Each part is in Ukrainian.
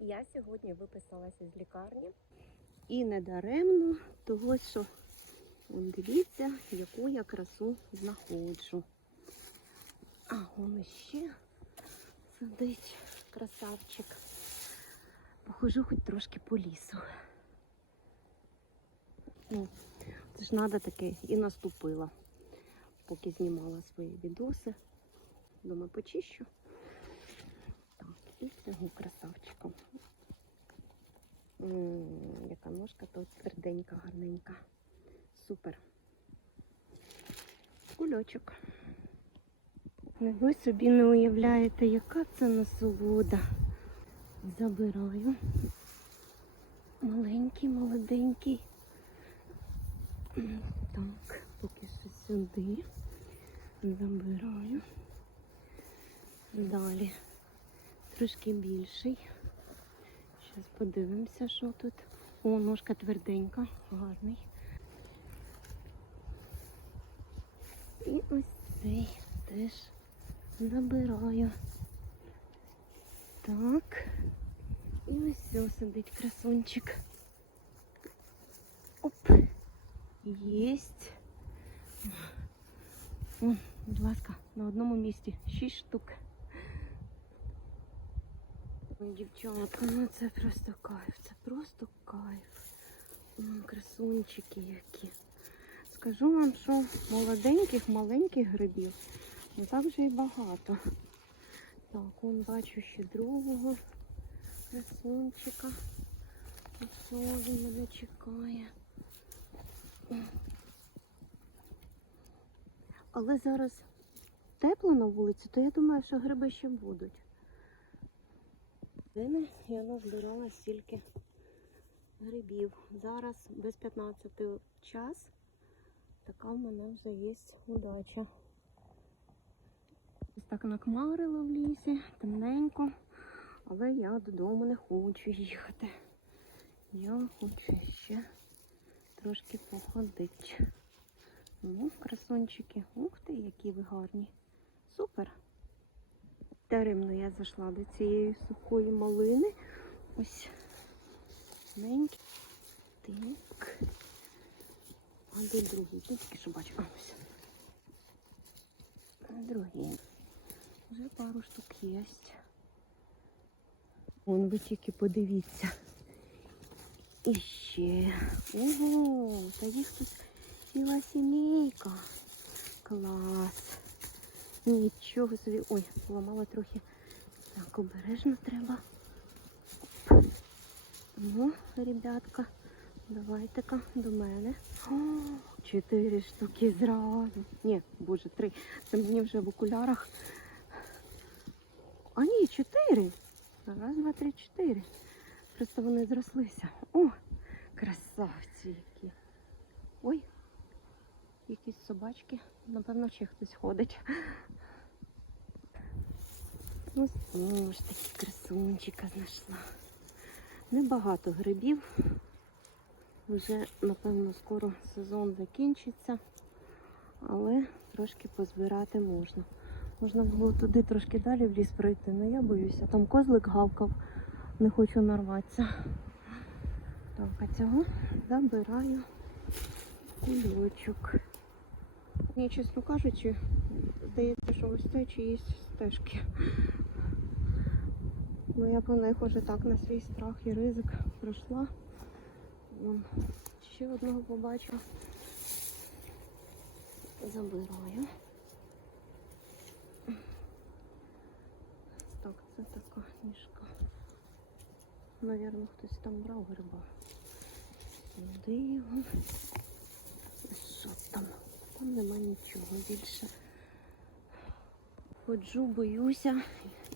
Я сьогодні виписалася з лікарні. І не даремно, того що он дивіться, яку я красу знаходжу. А он іще сидить красавчик. Похожу хоч трошки по лісу. Ну, це ж треба таке і наступила, поки знімала свої відоси. Думаю, почищу. Так, і цього красавчика. Яка ножка то тверденька, гарненька. Супер. Кульочок. Ви собі не уявляєте, яка це насолода. Забираю. Маленький, молоденький. Так, поки що сюди. Забираю. Далі. Трошки більший. Зараз подивимося, що тут. О, ножка тверденька, гарний. І ось цей теж забираю. Так. І ось все сидить красунчик. Оп. Єсть. О, будь ласка, на одному місці. Шість штук. Дівчатка, ну це просто кайф, це просто кайф. Красунчики які. Скажу вам, що молоденьких, маленьких грибів не так вже і багато. Так, он бачу ще другого красунчика. Ось він мене чекає. Але зараз тепло на вулиці, то я думаю, що гриби ще будуть. Дини я назбирала стільки грибів. Зараз без 15 час. Така в мене вже є удача. Ось так накмарило в лісі, темненько, але я додому не хочу їхати. Я хочу ще трошки походити. Ну, красончики, ух ти, які ви гарні. Супер. Даремно я зайшла до цієї сухої малини. Ось маленький. Так. А де другий? Тільки що бачу? А ось. А другий. Вже пару штук є. Вон ви тільки подивіться. І ще. Ого, та їх тут ціла сімейка. Клас. Нічого собі. Ой, поламала трохи. Так, обережно треба. Ну, ребятка, давайте-ка до мене. О, чотири штуки зразу. Ні, боже, три. Це мені вже в окулярах. А ні, чотири. Раз, два, три, чотири. Просто вони зрослися. О, красавці які. Ой, якісь собачки. Напевно, ще хтось ходить. Ну, знову ж таки красунчика знайшла. Небагато грибів. Вже, напевно, скоро сезон закінчиться, але трошки позбирати можна. Можна було туди трошки далі в ліс пройти, але я боюся. Там козлик гавкав, не хочу нарватися. Так, а цього забираю кульочок. Мені, чесно кажучи, здається, що ось це чиїсь стежки. Ну я по них уже так на свій страх і ризик пройшла. Вон, ще одного побачу. Забираю. Так, це така ніжка. Навірно, хтось там брав гриба. Його. Що там? Там нема нічого більше. Ходжу, боюся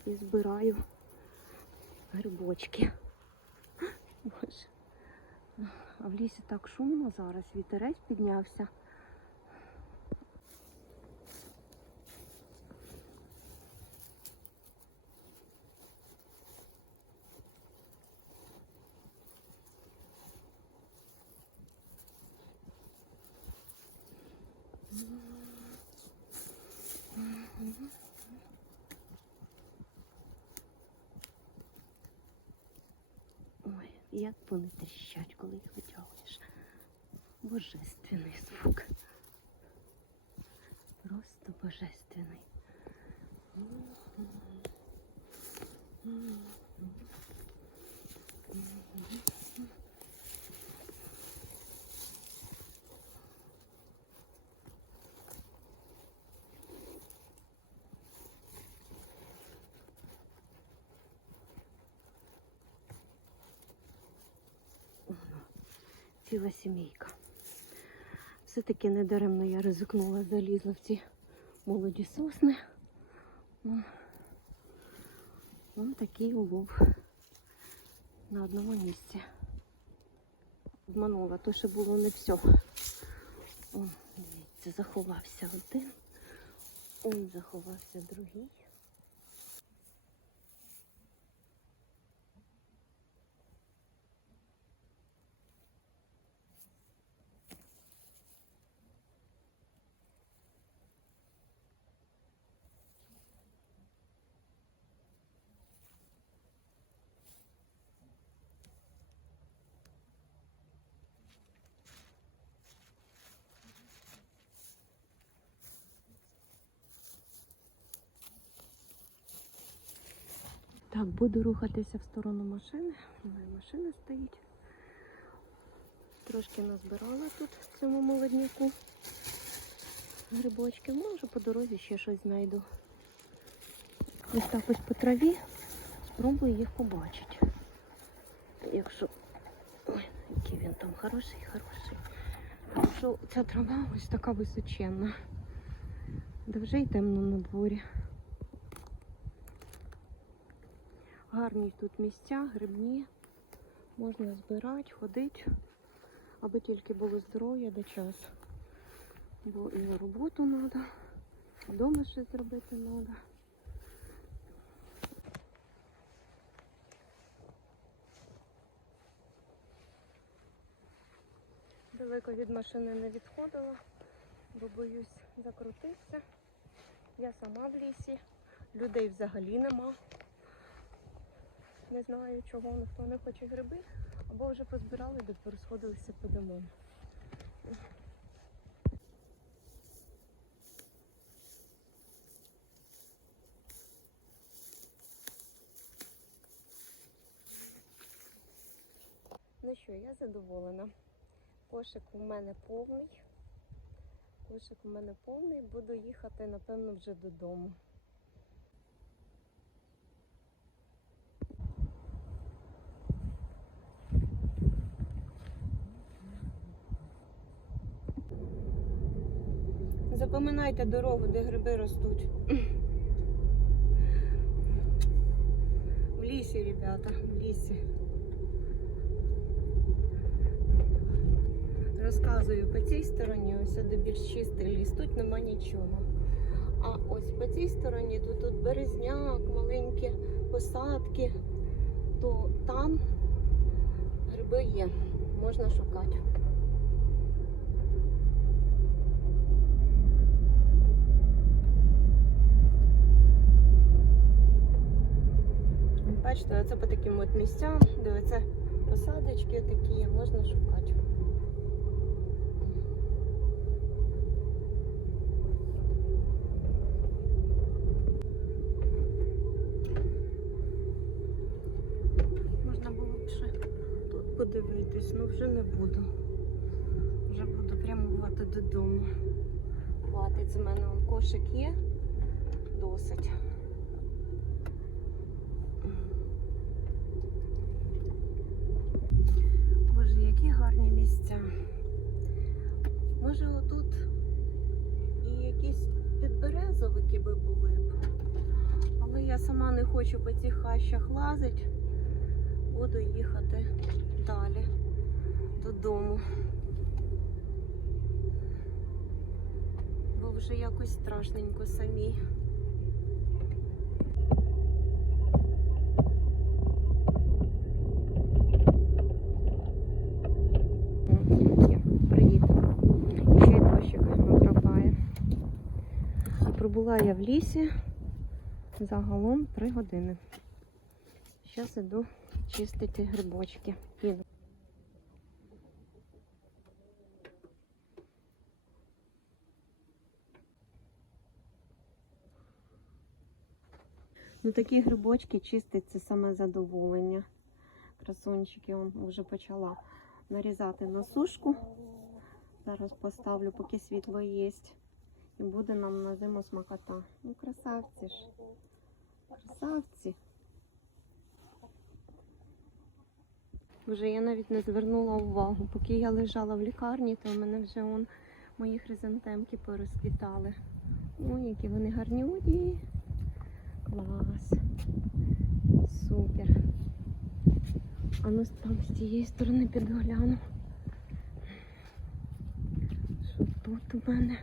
і збираю грибочки. Боже. А в лісі так шумно зараз, вітерець піднявся. Ой, як вони тріщать, коли їх витягуєш. Божественний звук. Просто божественний. Mm-hmm. Ціла сімейка. Все-таки недаремно я ризикнула, залізла в ці молоді сосни. Вон, вон такий улов на одному місці. Обманула, то що було не все. О, дивіться, заховався один. Он заховався другий. Так, буду рухатися в сторону машини. Машина стоїть. Трошки назбирала тут в цьому молодняку. Грибочки. Може по дорозі ще щось знайду. Ось так ось по траві. Спробую їх побачити. Якщо. Ой, який він там хороший, хороший. Якщо ця трава ось така височенна. Да вже й темно на дворі. Гарні тут місця, грибні. Можна збирати, ходити, аби тільки було здоров'я до час. Бо і роботу треба, вдома щось зробити треба. Далеко від машини не відходила, бо боюсь закрутитися. Я сама в лісі, людей взагалі нема. Не знаю чого, ніхто не хоче гриби, або вже позбирали, де порозходилися по домам. Ну що, я задоволена. Кошик у мене повний. Кошик у мене повний. Буду їхати, напевно, вже додому. Запам'ятайте дорогу, де гриби ростуть. В лісі, ребята, в лісі. Розказую по цій стороні, ось де більш чистий ліс, тут нема нічого. А ось по цій стороні, тут, тут березняк, маленькі посадки, то там гриби є, можна шукати. Бачите, це по таким от місцям, де оце посадочки такі, можна шукати. Можна було б ще тут подивитись, ну вже не буду. Вже буду прямувати додому. Хватить з мене он кошик є досить. Боже, які гарні місця. Може отут і якісь підберезовики би були б. Але я сама не хочу по цих хащах лазити. Буду їхати далі додому. Бо вже якось страшненько самій. Є, Привіт. Ще й дощик накрапає. Пробула я в лісі загалом 3 години. Зараз іду чистити грибочки. І Ну такі грибочки чистить це саме задоволення. Красунчики, он вже почала нарізати на сушку. Зараз поставлю, поки світло є. І буде нам на зиму смакота. Ну, красавці ж. Красавці. Вже я навіть не звернула увагу. Поки я лежала в лікарні, то в мене вже он мої хризантемки порозквітали. Ой, які вони гарнюні. Клас. Супер. А ну там з цієї сторони підгляну. Що тут у мене?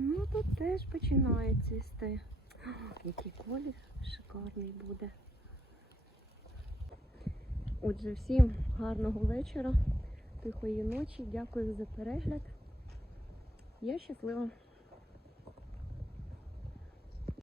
Ну тут теж починає цвісти. Який колір шикарний буде. Отже, всім гарного вечора, тихої ночі. Дякую за перегляд. Я щаслива.